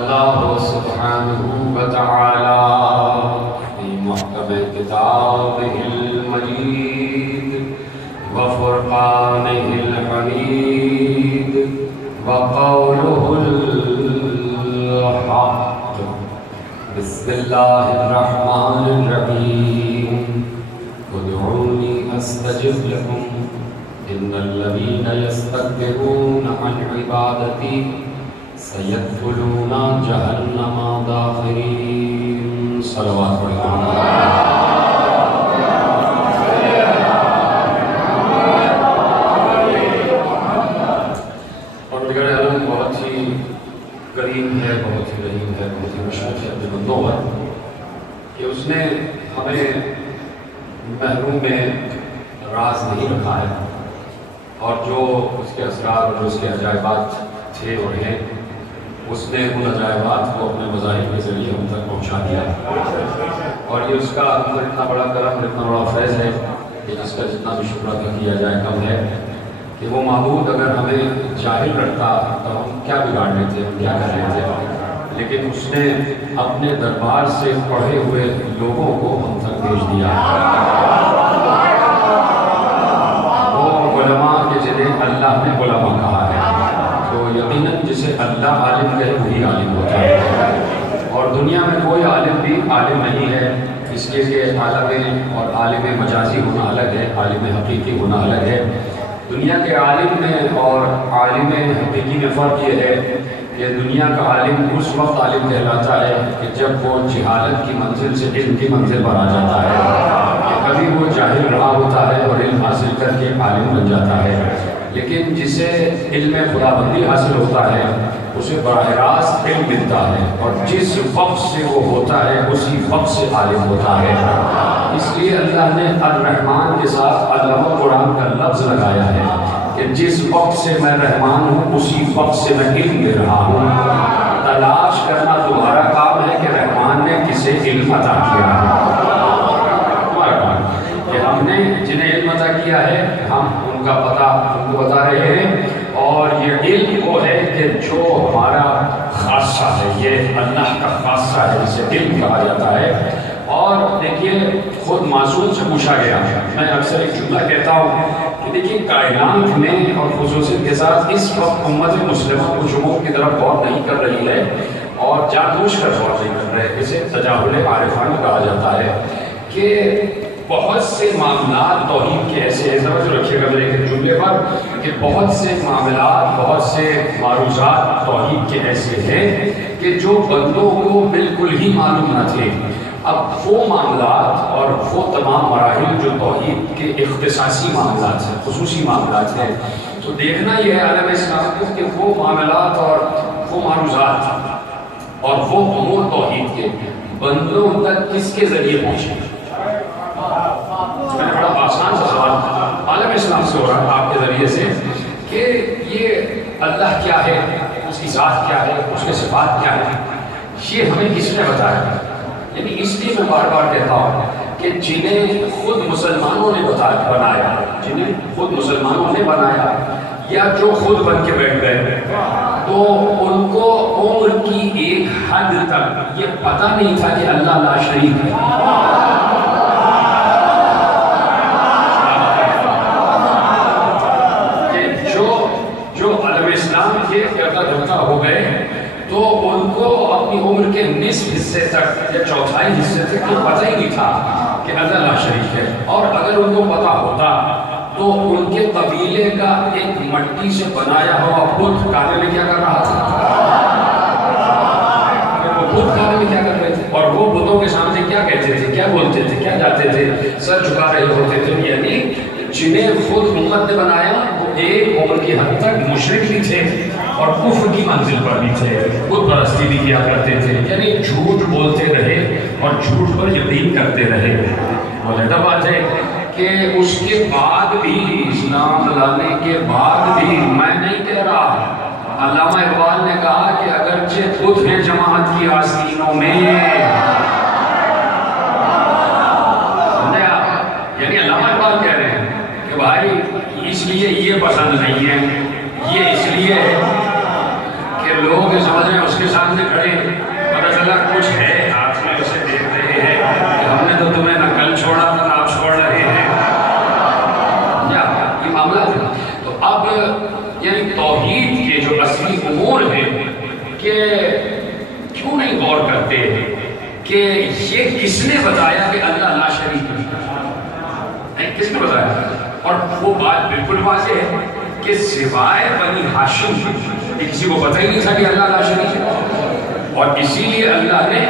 اللہ سبحانہ وتعالی فی محکم کتابہ المجید وفرقانہ الحمید وقولہ الحق بسم اللہ الرحمن الرحیم ادعونی استجب لکم ان الذین یستکبرون عن عبادتی سیدخلون جہنم داخرین صلوات اور دیگر علم بہت ہی کریم ہے، بہت ہی رحیم ہے، بہت ہی مشفق ہے اپنے بندوں پر کہ اس نے ہمیں محروم میں راز نہیں رکھا ہے، اور جو اس کے اسرار اور جو اس کے عجائبات تھے اور ہیں، اس نے ان عجائبات کو اپنے مظاہر کے ذریعے ہم تک پہنچا دیا، اور یہ اس کا اتنا بڑا کرم، اتنا بڑا فیض ہے کہ جس کا جتنا بھی شکر ادا کیا جائے کم ہے کہ وہ معبود اگر ہمیں جاہل رکھتا تو ہم کیا بگاڑ رہے تھے، ہم کیا کر رہے تھے، لیکن اس نے اپنے دربار سے پڑھے ہوئے لوگوں کو ہم تک بھیج دیا، وہ علماء کے جنہیں اللہ نے علماء کہا ہے، تو یقیناً جسے اللہ عالم کہے وہی عالم ہوتا ہے، اور دنیا میں کوئی عالم بھی عالم نہیں ہے، اس لیے کہ عالم اور عالم مجازی ہونا الگ ہے، عالم حقیقی ہونا الگ ہے۔ دنیا کے عالم میں اور عالم حقیقی میں فرق یہ ہے کہ دنیا کا عالم اس وقت عالم کہلاتا ہے کہ جب وہ جہالت کی منزل سے علم کی منزل پر آ جاتا ہے، کہ کبھی وہ جاہل رہا ہوتا ہے اور علم حاصل کر کے عالم بن جاتا ہے، لیکن جسے علم خداوندی حاصل ہوتا ہے اسے براہ راست علم ملتا ہے، اور جس وقت سے وہ ہوتا ہے اسی وقت سے عالم ہوتا ہے۔ اس لیے اللہ نے الرحمن کے ساتھ علامہ قرآن کا لفظ لگایا ہے کہ جس وقت سے میں رحمان ہوں اسی وقت سے میں علم دے رہا ہوں۔ تلاش کرنا تمہارا کام ہے کہ رحمان نے کسے علم عطا کیا ہے، تمہارا کام کہ ہم نے جنہیں علم عطا کیا ہے ہم ان کا پتہ ان کو بتا رہے ہیں، اور یہ علم وہ ہے کہ جو ہمارا خاصہ ہے، یہ اللہ کا خاصہ ہے جسے علم کہا جاتا ہے۔ اور دیکھیے خود معصوم سے پوچھا گیا، میں اکثر ایک جملہ کہتا ہوں کہ دیکھیے کائنات میں اور خصوصیت کے ساتھ اس وقت امت مسلمہ کچھ امور کی طرف غور نہیں کر رہی ہے اور جان بوجھ کر غور نہیں کر رہے، اسے تجاہل عارفانہ کہا جاتا ہے کہ بہت سے معاملات توحید کے ایسے ہیں، توجہ رکھیے گا میرے ایک جملے پر، کہ بہت سے معاملات، بہت سے معروضات توحید کے ایسے ہیں کہ جو بندوں کو بالکل ہی معلوم نہ تھے۔ اب وہ معاملات اور وہ تمام مراحل جو توحید کے اختصاصی معاملات ہیں، خصوصی معاملات ہیں، تو دیکھنا یہ ہے عالم اسلام کو کہ وہ معاملات اور وہ معروضات اور وہ امور توحید کے بندوں تک کس کے ذریعے پہنچے۔ میں نے بڑا آسان سا سوال عالم اسلام سے ہو رہا ہے آپ کے ذریعے سے کہ یہ اللہ کیا ہے، اس کی ذات کیا ہے، اس کے صفات کیا ہے، یہ ہمیں کس نے بتایا؟ یعنی اس لیے میں بار بار کہتا ہوں کہ جنہیں خود مسلمانوں نے بنایا، جنہیں خود مسلمانوں نے بنایا یا جو خود بن کے بیٹھ گئے، تو ان کو عمر کی ایک حد تک یہ پتہ نہیں تھا کہ اللہ لا شریک ہے۔ ہو گئے تو ان کو اپنی عمر کے نصف حصے تک یا چوتھائی حصے تک یہ پتہ ہی نہیں تھا کہ اللہ لا شریک ہے، اور اگر ان کو پتہ ہوتا تو ان کے قبیلے کا ایک مٹی سے بنایا ہوا بت کھانے میں کیا کر رہا تھا، وہ بت کھانے میں کیا کر رہے تھے، اور وہ بتوں کے سامنے کیا کہتے تھے، کیا بولتے تھے، کیا جاتے تھے، سر جھکا رہے ہوتے تھے۔ یعنی جنہیں خود امت نے بنایا وہ ایک عمر کی حد تک مشرک بھی تھے اور کفر کی منزل پر بھی تھے، بت پرستی بھی کیا کرتے تھے، یعنی جھوٹ بولتے رہے اور جھوٹ پر یقین کرتے رہے۔ ملحدہ بات ہے کہ اس کے بعد بھی، اسلام لانے کے بعد بھی، میں نہیں کہہ رہا، علامہ اقبال نے کہا کہ اگرچہ خود ہیں جماعت کی آستینوں میں، یعنی علامہ اقبال کہہ رہے ہیں کہ بھائی اس لیے یہ پسند نہیں ہے، یہ اس لیے ہے کہ لوگ سمجھ رہے ہیں اس کے سامنے کھڑے کیوں نہیں غور کرتے کہ یہ کس نے بتایا کہ اللہ لا شریک ہے؟ کس نے بتایا؟ اور وہ بات بالکل واضح ہے کہ سوائے بنی ہاشم کسی کو پتہ ہی نہیں تھا کہ اللہ لا شریک ہے، اور اسی لیے اللہ نے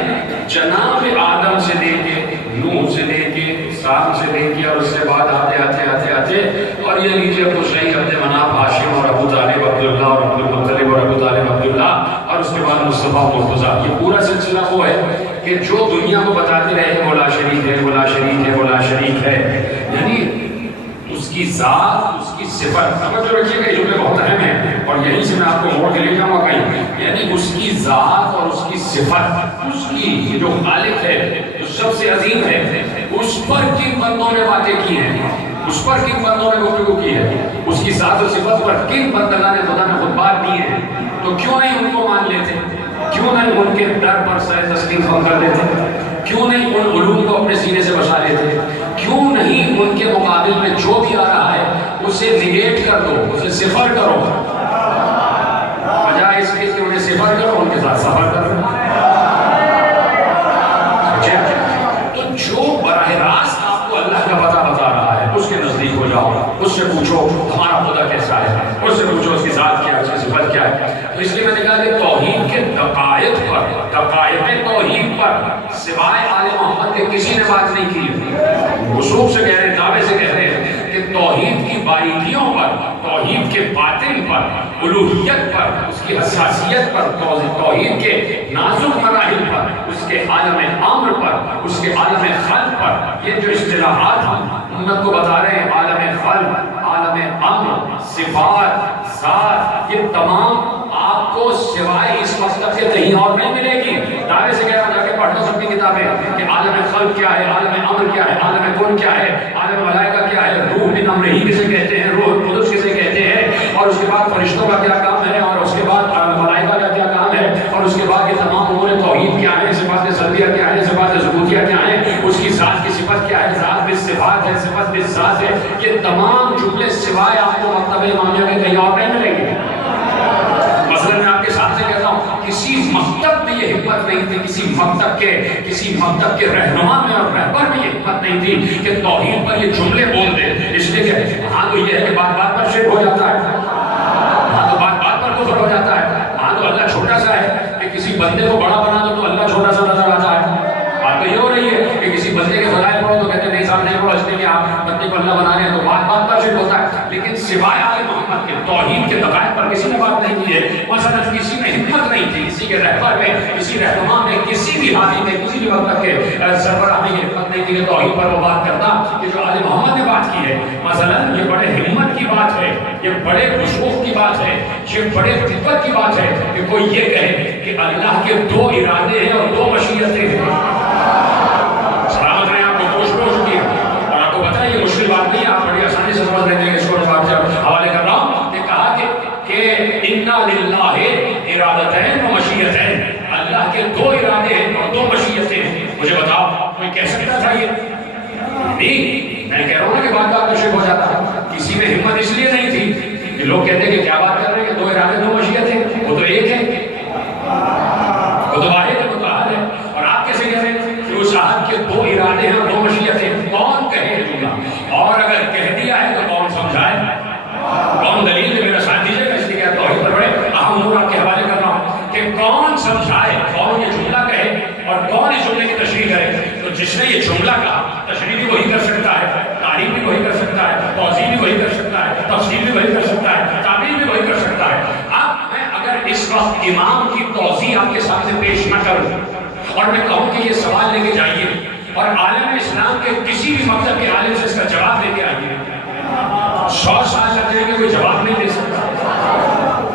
جناب آدم سے لے کے نوح سے لے کے سام سے لے کے اور اس سے بعد آتے اور یہ نیچے ابو شیخ عبد مناف ہاشم اور ابو طالب عبداللہ اور عبد المطلب اور ابو طالب عبداللہ اور اس کے بعد مصطفیٰ مرتضیٰ، یہ پورا سلسلہ وہ ہے کہ جو دنیا کو بتاتے رہے وہ لا شریک ہے، وہ لا شریک ہے، وہ لا شریک ہے، یعنی اس کی ذات، اس کی صفت، سمجھ رکھیے گا یہ جملے بہت اہم ہیں اور یہیں سے میں آپ کو موڑ کے لے جاؤں گا کہیں، یعنی اس کی ذات اور اس کی صفت، اس کی جو خالق ہے، جو سب سے عظیم ہے، اس پر کن بندوں نے باتیں کی ہیں، اس پر کن بندوں نے گفتگو کی ہے، اس کی ذات و صفت پر کن بندگان خدا نے خطبات دیے ہیں، تو کیوں نہیں ان کو مان لیتے؟ کیوں نہیں ان کے در پر سر تسلیم خم کر لیتے؟ کیوں نہیں ان علوم کو اپنے سینے سے بچا لیتے؟ کیوں نہیں ان کے مقابل میں جو بھی آ رہا ہے اسے نگیٹ کر دو، اسے صفر کرو، بجائے اس کے کہ انہیں صفر کرو ان کے ساتھ سفر کرو؟ تو جو براہ راست آپ کو اللہ کا پتہ بتا رہا ہے اس کے نزدیک ہو جاؤ، اس سے پوچھو ہمارا خدا کیسا ہے، اس سے پوچھو اس کی ذات کیا ہے، اس کی صفت کیا ہے۔ تو اس لیے میں نے کہا کہ توحید کے دقائق پر، دقائق توحید پر سوائے آل محمد کے کسی نے بات نہیں کی، وثوق سے کہہ رہے ہیں، دعوے سے کہہ رہے ہیں کہ توحید کی باریکیوں پر، توحید کے باطن پر، الوہیت پر، اس کی حساسیت پر، توحید کے نازک مراحل پر، اس کے عالم امر پر، اس کے عالم خلق پر، یہ جو اصطلاحات ہم امت کو بتا رہے ہیں، عالم خلق، عالم امر، صفات، ذات، یہ تمام آپ کو سوائے اس مطلب سے کہیں اور نہیں ملے گی۔ دعوے سے کہہ رہا ہوں جا کے پڑھ لو سب کی کتابیں کہ عالم خلق کیا ہے، عالم امر کیا ہے، عالم کن کیا ہے، عالم ملائکہ کیا ہے، روح من امرہ کسے کہتے ہیں، روح القدس کسے کہتے ہیں، اور اس کے بعد فرشتوں کا کیا کام ہے، اور اس کے بعد ملائکہ کا کیا کام ہے، اور اس کے بعد یہ تمام امور توحید کیا ہے، صفات سلبیہ کیا ہے، صفات ثبوتیہ کیا ہے، اس کی ذات کی صفت کیا ہے، ذات بالصفات ہے، صفت بالذات ہے، یہ تمام جملے سوائے آپ کو مکتب امامیہ کے کہیں اور نہیں ملیں گے۔ مثلا میں آپ کے ساتھ سے کہتا ہوں کسی مکتب میں یہ ہمت نہیں تھی، کسی مکتب کے رہنما میں اور رہبر میں یہ ہمت نہیں تھی کہ توحید پر یہ جملے بول دے، اس لیے کہ ہاں تو یہ ہے کہ بات بات پر شرک ہو جاتا ہے، ہاں تو بات بات پر کفر ہو جاتا ہے، ہاں تو اللہ چھوٹا سا ہے کہ کسی بندے کو بڑا بنا دو تو اللہ چھوٹا سا نظر آتا ہے، بات تو یہ ہو رہی ہے کہ کسی بندے کے فضائل پڑھو تو کہتے ہیں نہیں صاحب نہیں پڑھو، اس لیے کہ آپ بندے کو اللہ بنا رہے ہیں، تو بات بات پر شرک ہوتا ہے۔ لیکن سوائے آل محمد کے توحید کے دقائق پر کسی نے بات نہیں کی ہے، مثلا کسی میں ہمت نہیں تھی، کسی کے رہبر میں، کسی رہنما میں، کسی بھی حامی میں، کسی بھی مکتب کے سربراہ میں یہ ہمت نہیں تھی کہ توحید پر وہ بات کرتا کہ جو آل محمد نے بات کی ہے۔ مثلا یہ بڑے ہمت کی بات ہے، یہ بڑے وثوق کی بات ہے، یہ بڑے فطرت کی بات ہے کہ کوئی یہ کہے کہ اللہ کے دو ارادے ہیں اور دو مشیتیں ہیں۔ سلامت رہے آپ کو پوچھ کی، اور آپ کو پتہ ہے یہ مشکل بات نہیں ہے، آپ بڑی آسانی سے سمجھ لیں گے، اس کو میں آپ سے حوالے کر رہا ہوں۔ نے کہا کہ اِنَّا لِلَّهِ ارادتین و مشیتین، اللہ کے دو ارادے ہیں اور دو مشیتیں ہیں۔ مجھے بتاؤ کوئی کہہ سکتا تھا یہ؟ نہیں، میں کہہ رہا ہوں کہ بات بات شرک ہو جاتا ہے۔ کسی میں ہمت اس لیے نہیں تھی کہ لوگ کہتے ہیں کہ کیا بات کر رہے ہیں کہ دو ارادے دو مشیتیں، وہ تو ایک ہے، وہ تو واحد ہے، وہ تو احد ہے، اور آپ کیسے کہہ رہے ہیں کہ اس احد کے دو ارادے ہیں اور دو مشیتیں؟ کون کہے جملہ؟ اور اگر کہہ دیا ہے تو کون سمجھائے؟ کون دلیل ہے؟ میرا ساتھ دیجیے گا، اس لیے کہ توحید پر بڑے اہم امور آپ کے حوالے کر رہا ہوں کہ کون سمجھائے، کون یہ جملہ کہے اور کون اس جملے کی تشریح کرے۔ تو جس نے یہ جملہ کہا تشریح بھی وہی کر سکتا ہے، تعریف بھی وہی کر سکتا ہے، توضیح بھی وہی کر سکتا ہے، تفسیر بھی وہی کر سکتا ہے، تعبیر بھی وہی کر سکتا ہے۔ اب میں اگر اس وقت امام کی توضیح آپ کے سامنے پیش نہ کروں اور میں کہوں کہ یہ سوال لے کے جائیے اور عالم اسلام کے کسی بھی مکتب کے عالم سے اس کا جواب لے کے آئیے، 100 سال لگ جائیں گے کوئی جواب نہیں دے سکتا۔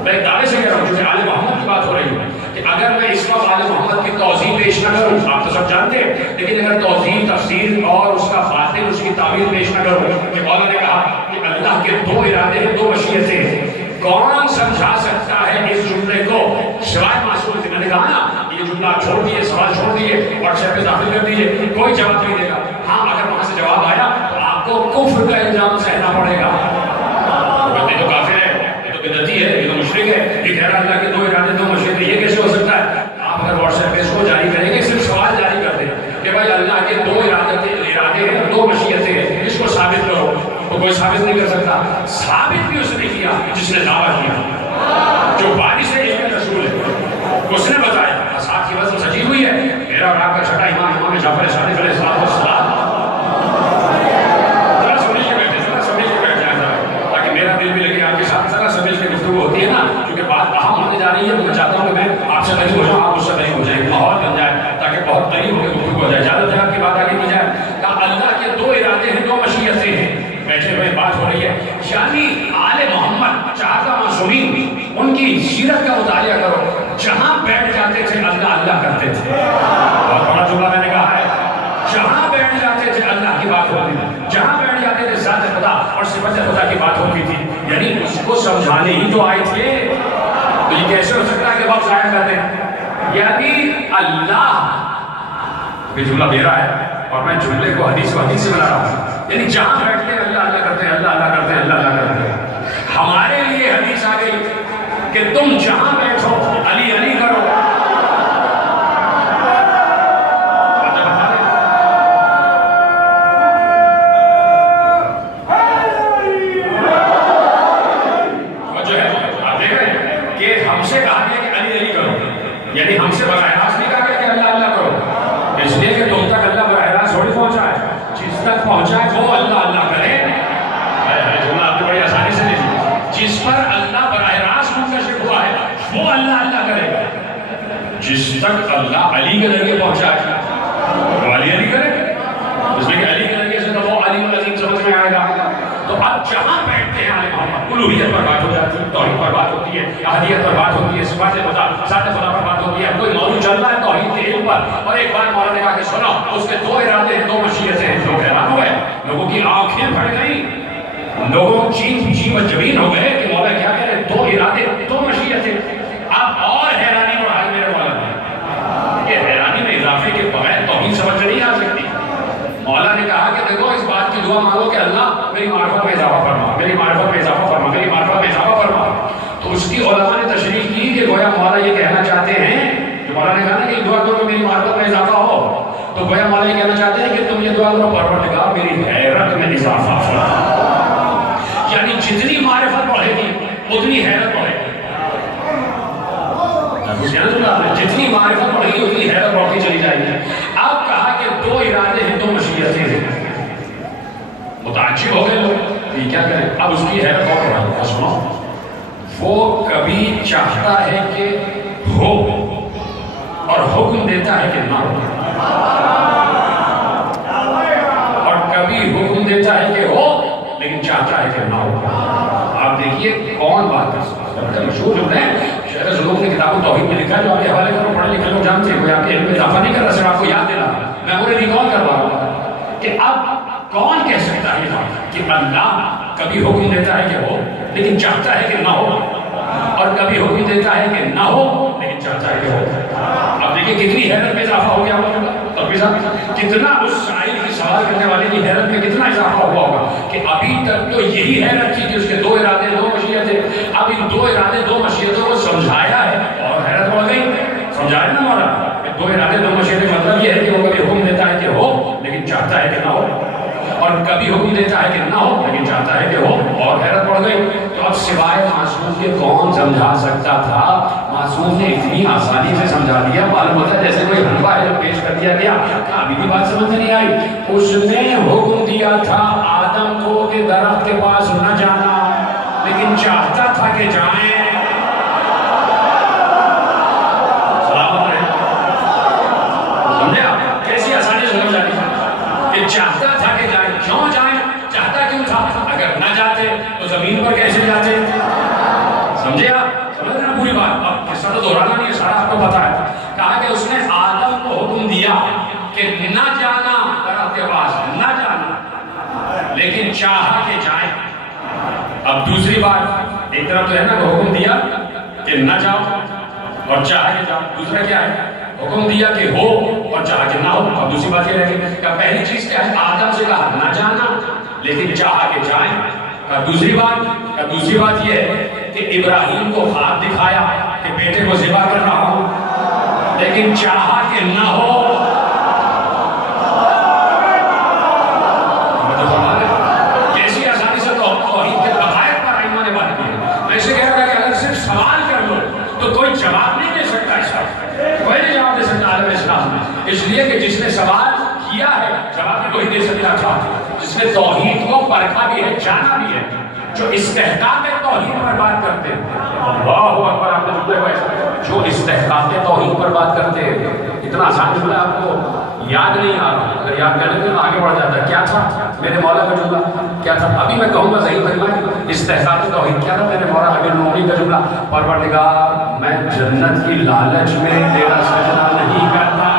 میں دعوے سے کہہ رہا ہوں کیونکہ آل محمد کی بات ہو رہی ہے کہ اگر میں اس وقت آل محمد کی توضیح پیش نہ کروں، آپ تو سب جانتے ہیں، لیکن اگر توضیح، تفسیر اور اس کا باطن، اس کی تعبیر پیش نہ کروں کہ مولا نے کہا کہ اللہ کے دو ارادے ہیں، دو مشیتیں ہیں، کون سمجھا سکتا ہے اس جملے کو سوائے معصوم سے؟ میں نے کہا نا یہ جملہ چھوڑ دیے، سوال چھوڑ دیے، واٹس ایپ پہ داخل کر دیجیے، کوئی جواب نہیں دے گا۔ ہاں اگر وہاں سے جواب آیا تو آپ کو کفر کا الزام سہنا پڑے گا، یہ تو کافر ہے، یہ تو بدعتی ہے، یہ تو مشرک ہے، یہ کہہ رہا اللہ کے دو ارادے دو مشیتیں، یہ کیسے ہو سکتا ہے؟ میرا اور آپ کا چھٹا امام جعفر صادق علیہ السلام ذرا سمجھ کے بیٹھے، ذرا سمجھ کے بیٹھ جائیں ذرا، تاکہ میرا دل بھی لگے آپ کے ساتھ. ذرا سمجھ کے گفتگو ہوتی ہے نا، کیونکہ بات اہم ہونے جا رہی ہے. میں چاہتا ہوں کہ میں آپ سے قریب ہو جاؤں، آپ اس سے قریب ہو جائیں، ماحول بن جائے تاکہ بہت قریب ہو کے گفتگو ہو جائے. زیادہ سے آپ کی بات آگے کی جائے کہ اللہ کے دو ارادے ہیں، دو مشیتیں ہیں. بیٹھے ہوئے بات ہو رہی ہے، یعنی آل محمد چہارہ معصومین ان کی سیرت کا مطالعہ کرو. جہاں بیٹھ جاتے تھے اللہ اللہ کرتے تھے. بہت بڑا جملہ میں نے کہا ہے. جہاں بیٹھ جاتے تھے اللہ کی بات ہوتی تھی، جہاں بیٹھ جاتے تھے ذات خدا اور صفت خدا کی بات ہوتی تھی. یعنی اس کو سمجھانے ہی تو آئے تھے. تو یہ کیسے ہو سکتا ہے کہ وقت ضائع کر دیں؟ یعنی اللہ یہ جملہ میرا ہے اور میں جملے کو حدیث سے بنا رہا ہوں. یعنی جہاں بیٹھتے ہیں اللہ اللہ کرتے ہیں، اللہ اللہ کرتے ہیں، اللہ اللہ کرتے ہیں. ہمارے لیے حدیث آ گئی کہ تم جہاں بیٹھو علی علی کرو. جو ہے آپ دیکھ رہے ہیں کہ ہم سے کہا گیا کہ علی علی کرو، یعنی ہم سے براہ راست نہیں کہا گیا کہ اللہ اللہ کرو. اس لیے کہ تم تک اللہ براہ راست تھوڑی پہنچا ہے. جس تک پہنچا ہے وہ اللہ اللہ کرے. جملہ آپ نے بڑی آسانی سے لے لی. جس پر اللہ براہ راست منتشر ہوا ہے وہ اللہ اللہ کرے گا. جس تک اللہ علی کے ذریعے پہنچا ہے وہ علی علی کرے گا. اس میں کہ علی کے ذریعے سے تو وہ علی العظیم سمجھ میں آئے گا. تو اب جہاں بیٹھتے ہیں آل محمد الوہیت پر بات ہو جاتی ہے، توحید پر بات ہوتی ہے، احدیت پر بات ہوتی ہے، صفات خدا ذات خدا پر بات ہوتی ہے. کوئی موضوع چل رہا ہے توحید کے علم پر، اور ایک بار مولانا نے کہا کہ سنو اس کے دو ارادے ہیں، دو مشیتیں ہیں. لوگ حیران ہوئے، لوگوں کی آنکھیں پھٹ گئیں، لوگوں جی و جبین ہو گئے کہ مولا کیا کہہ رہے، دو ارادے دو مشیتیں. اب اور حیرانی بڑھائی میرے مولا نے. یہ حیرانی میں اضافے کے بغیر توحید سمجھ نہیں آ سکتی. مولا نے کہا کہ دیکھو اس بات کی دعا مانگو کہ اللہ میری معرفت میں اضافہ فرما، میری معرفت میں اضافہ فرما، میری معرفت میں اضافہ فرما. تو اس کی علماء نے تشریح کی کہ گویا مولا یہ کہنا چاہتے ہیں کہ مولا نے کہا نا کہ دعا کرو کہ میری معرفت میں اضافہ ہو. تو گویا مولا یہ کہنا چاہتے ہیں کہ تم یہ دعا کرو پروردگار میری حیرت میں اضافہ فرما. یعنی جتنی معرفت بڑھے گی اتنی حیرت بڑھے گی. جتنی معرفت بڑھے گی اتنی حیرت بڑھتی چلی جائے گی. اب کہا کہ دو ارادے ہیں، دو مشیتیں ہیں. متعجب ہو گئے لوگ یہ کیا کریں. اب اس کی حیرت اور بڑھا. سنو، وہ کبھی چاہتا ہے کہ ہو اور حکم دیتا ہے کہ نہ ہو، اور کبھی حکم دیتا ہے کہ ہو لیکن چاہتا ہے کہ نہ ہو. آپ دیکھیے کون بات کر سکتا ہے. مشہور جملہ ہے، شیخ ذنون نے کتاب التوحید میں لکھا ہے، جو آپ کے حوالے کرو، پڑھے لکھے لوگ جانتے ہیں. کوئی آپ کے علم میں اضافہ نہیں کر رہا، صرف آپ کو یاد دلا رہا. میں انہیں ریکال کروا رہا ہوں کہ اب کون کہہ سکتا ہے کہ اللہ کبھی حکم دیتا ہے کہ ہو لیکن چاہتا ہے کہ نہ ہو، اور کبھی حکم دیتا ہے کہ نہ ہو لیکن چاہتا ہے کہ ہو. اب دیکھیں کتنی حیرت میں اضافہ ہو گیا ہوگا. کتنا اس سائل کی سوال کرنے والے کی حیرت میں کتنا اضافہ ہوا ہوگا کہ ابھی تک تو یہی حیرت تھی کہ اس کے دو ارادے دو مشیتیں. اب ان دو ارادے دو مشیتوں کو سمجھایا ہے اور حیرت بڑھ گئی. سمجھایا نا مولا کہ دو ارادے دو مشیتیں مطلب یہ ہے کہ وہ کبھی حکم دیتا ہے کہ ہو لیکن چاہتا ہے کہ نہ ہو، اور کبھی حکم دیتا ہے کہ نہ ہو لیکن چاہتا ہے کہ ہو، اور حیرت بڑھ گئی. تو اب سوائے معصوم کے کون سمجھا سکتا تھا؟ معصوم نے اتنی آسانی سے سمجھا دیا. معلوم ہوتا ہے جیسے کوئی حلوہ ہے جو پیش کر دیا گیا، ابھی بھی بات سمجھ نہیں آئی. اس نے حکم دیا تھا آدم کو کہ درخت کے پاس نہ جانا، لیکن چاہتا تھا کہ جائیں. سلامت رہے. سمجھے آپ کیسی آسانی سے سمجھا دیا کہ چاہتا تھا کہ جائیں. کیوں جائیں؟ چاہتا کیوں تھا؟ اگر نہ جاتے تو زمین پر کیسے جاتے؟ سمجھے آپ؟ سمجھ رہے ہیں پوری بات. اب قصہ تو دہرانا نہیں ہے، سارا آپ کو پتا ہے. کہا کہ اس نے آدم کو حکم دیا کہ نہ جانا درخت کے پاس، نہ جانا، لیکن چاہا کہ جائیں. اب دوسری بات، ایک طرف تو ہے نا کہ حکم دیا کہ نہ جاؤ اور چاہا کہ جاؤ. دوسرا کیا ہے؟ حکم دیا کہ ہو اور چاہا کہ نہ ہو. اب دوسری بات یہ رہے گی کہ پہلی چیز کیا ہے؟ آدم سے کہا نہ جانا لیکن چاہا کہ جائیں. دوسری بات یہ ہے کہ ابراہیم کو خواب دکھایا کہ بیٹے کو ذبح کر رہا ہوں لیکن چاہا کہ نہ ہو. کیسی آسانی سے توحید کے حقائق پر ائمہ نے بات کی ہے. میں اسے کہہ رہا تھا کہ اگر صرف سوال کر لو تو کوئی جواب نہیں دے سکتا. اس کا کوئی نہیں جواب دے سکتا عالم اسلام میں. اس لیے کہ جس نے سوال کیا ہے جواب بھی وہی دے سکتا تھا، جس نے توحید کو پرکھا بھی ہے، جانا بھی ہے، جو استحقاق توحید پر بات کرتے ہیں۔ اللہ اکبر، آپ نے جملے کو جو استحقاق توحید پر بات کرتے ہیں، اتنا آسان جملہ آپ کو یاد نہیں آ رہا، اگر یاد کر لیتے تو آگے بڑھ جاتا ہے۔ کیا تھا میرے مولا کا جملہ؟ کیا تھا؟ ابھی میں کہوں گا صحیح فرمائیں، استحقاق توحید کیا تھا میرے مولا امیر المومنین کا جملہ؟ پروردگار میں جنت کی لالچ میں تیرا سجدہ نہیں کرتا،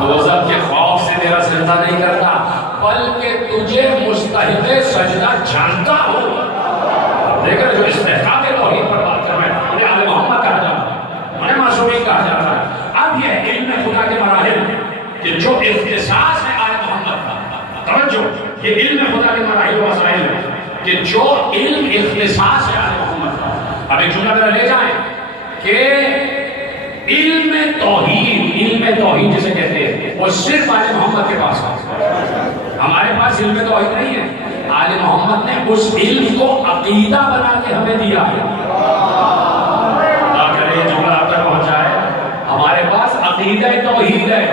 دوزخ کے خوف سے تیرا سجدہ نہیں کرتا، بلکہ تجھے مستحق سجدہ جانتا ہوں۔ لیکن جو استحقاق توحید پر بات کر رہے ہیں انہیں آل محمد کہا جاتا ہے، انہیں معصومین کہا جاتا ہے۔ اب یہ علم خدا کے مراحل کہ جو اختصاص ہے آل محمد کا، توجہ، یہ علم خدا کے مراحل و مسائل ہے کہ جو علم اختصاص ہے آل محمد کا۔ اب ایک جملہ میرا لے جائیں کہ علم توحید جسے کہتے ہیں وہ صرف آل محمد کے پاس ہے، ہمارے پاس علم توحید نہیں ہے۔ آل محمد نے اس علم کو عقیدہ بنا کے ہمیں دیا ہے۔ اگر یہ جملہ آپ تک پہنچا ہے، ہمارے پاس عقیدہ توحید ہے،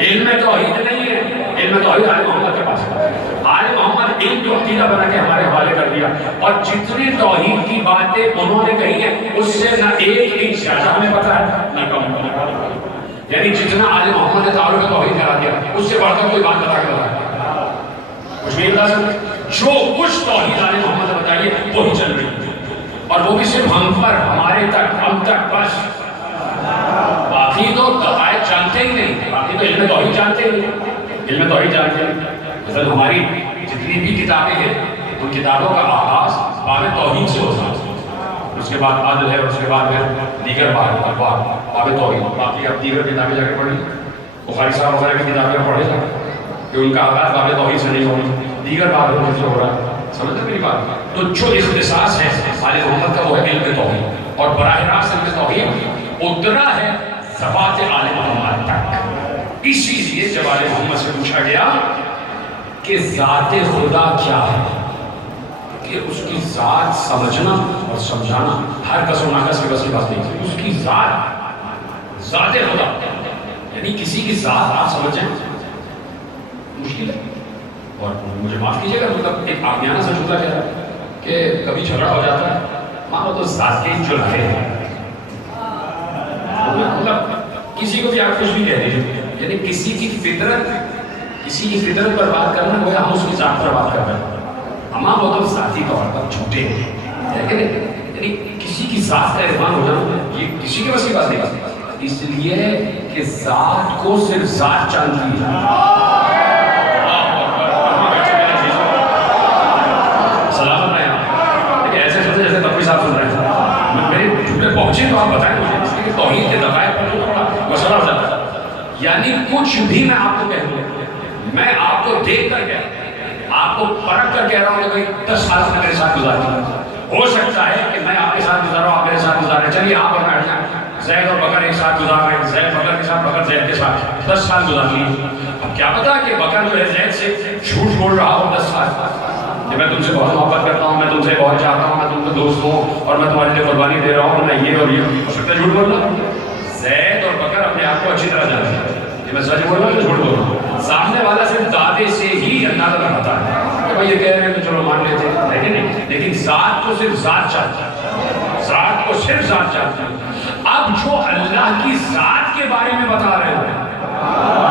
علم توحید نہیں ہے۔ علم توحید آل محمد کے پاس ہے۔ آل محمد علم کو عقیدہ بنا کے ہمارے حوالے کر دیا، اور جتنی توحید کی باتیں انہوں نے کہی ہیں اس سے نہ ایک زیادہ ہمیں پتا ہے نہ کم۔ یعنی جتنا آل محمد نے تعارف توحید کرا دیا اس سے بڑھ کر کوئی بات بتا کے بتایا کچھ نہیں بتا سکتے۔ جو کچھ توحید آل محمد نے بتائیے وہی چل رہی ہے، اور وہ بھی صرف ہم پر، ہمارے تک، ہم تک بس۔ باقی تو دقائق جانتے ہی نہیں، باقی تو علم توحید جانتے ہی نہیں، علم توحید جانتے ہیں۔ مثلا ہماری جتنی بھی کتابیں ہیں ان کتابوں کا آغاز باب توحید سے ہوتا ہے، اس کے بعد عدل ہے، اس کے بعد دیگر باب توحید۔ باقی آپ دیگر کتابیں جا کے پڑھیں، بخاری صاحب وغیرہ کی کتابیں پڑھے جائیں کہ ان کا آغاز باب توحید سے نہیں ہوگی، دیگر باب توحید سے ہو رہا ہے۔ سمجھتے میری بات؟ تو جو اختصاص ہے آل محمد کا وہ ہے علم توحید، اور براہ راست علم توحید اترا ہے صفات آل محمد تک۔ اسی لیے جب آل محمد سے پوچھا گیا کہ ذات خدا کیا ہے، کہ اس کی ذات سمجھنا اور سمجھانا ہر کس و ناقص کے بس کی بات نہیں ہے۔ اس کی ذات خدا یعنی کسی کی ذات آپ سمجھیں مشکل ہے۔ اور مجھے معاف کیجیے گا، مطلب ایک عامیانہ سا جملہ کہہ رہا ہے کہ کبھی جھگڑا ہو جاتا ہے، مانو تو ذات کے جو ہے، مطلب کسی کو بھی آپ کچھ بھی کہہ دیجیے، یعنی کسی کی فطرت پر بات کرنا گویا ہم اس کی ذات پر بات کر رہے ہیں، ہم وہ تو ذاتی طور پر جھوٹے ہیں، یعنی کسی کی ذات کا اعتماد ہو جانا یہ کسی کے بس کی بات نہیں، اس لیے کہ ذات کو صرف ذات جانتی ہے۔ سلام علیکم، ایسے سمجھے جیسے تقوی صاحب سن رہے ہیں، میں میرے جھوٹے پہنچے تو آپ بتائیں مجھے، اس لیے کہ توحید کے دقائق پر جو بڑا مسئلہ ہو جاتا ہے۔ یعنی کچھ بھی میں آپ کو کہہ دوں، میں آپ کو دیکھ کر کہہ رہا ہوں، آپ کو پرکھ کر کہہ رہا ہوں کہ بھائی 10 سال سے میرے ساتھ گزارتی، ہو سکتا ہے کہ میں آپ کے ساتھ گزارا ہوں، آپ میرے ساتھ گزارے، چلیے آپ اور بیٹھ جائیں، زید اور بکر ایک ساتھ گزار رہے ہیں، زید بکر کے ساتھ، بکر زید کے ساتھ 10 سال گزار لیے۔ اب کیا پتا کہ بکر جو ہے زید سے جھوٹ بول رہا ہو 10 سال کہ میں تم سے بہت محبت کرتا ہوں، میں تم سے بہت چاہتا ہوں، میں تم کا دوست ہوں اور میں تمہارے لیے قربانی دے رہا ہوں، میں یہ اور یہ، ہو سکتا ہے جھوٹ بول رہا ہوں۔ زید اور بکر اپنے آپ کو اچھی طرح جانتے ہیں کہ میں سچ بول رہا ہوں کہ جھوٹ بول رہا ہوں، سامنے والا صرف دعوے سے ہی اندازہ لگاتا ہے کہ بھائی یہ کہہ رہے ہیں تو چلو مان لیتے ہیں، ہے کہ نہیں؟ لیکن ذات کو صرف ذات چاہتی ہے، ذات کو صرف ذات چاہتی ہے۔ اب جو اللہ کی ذات کے بارے میں بتا رہے ہیں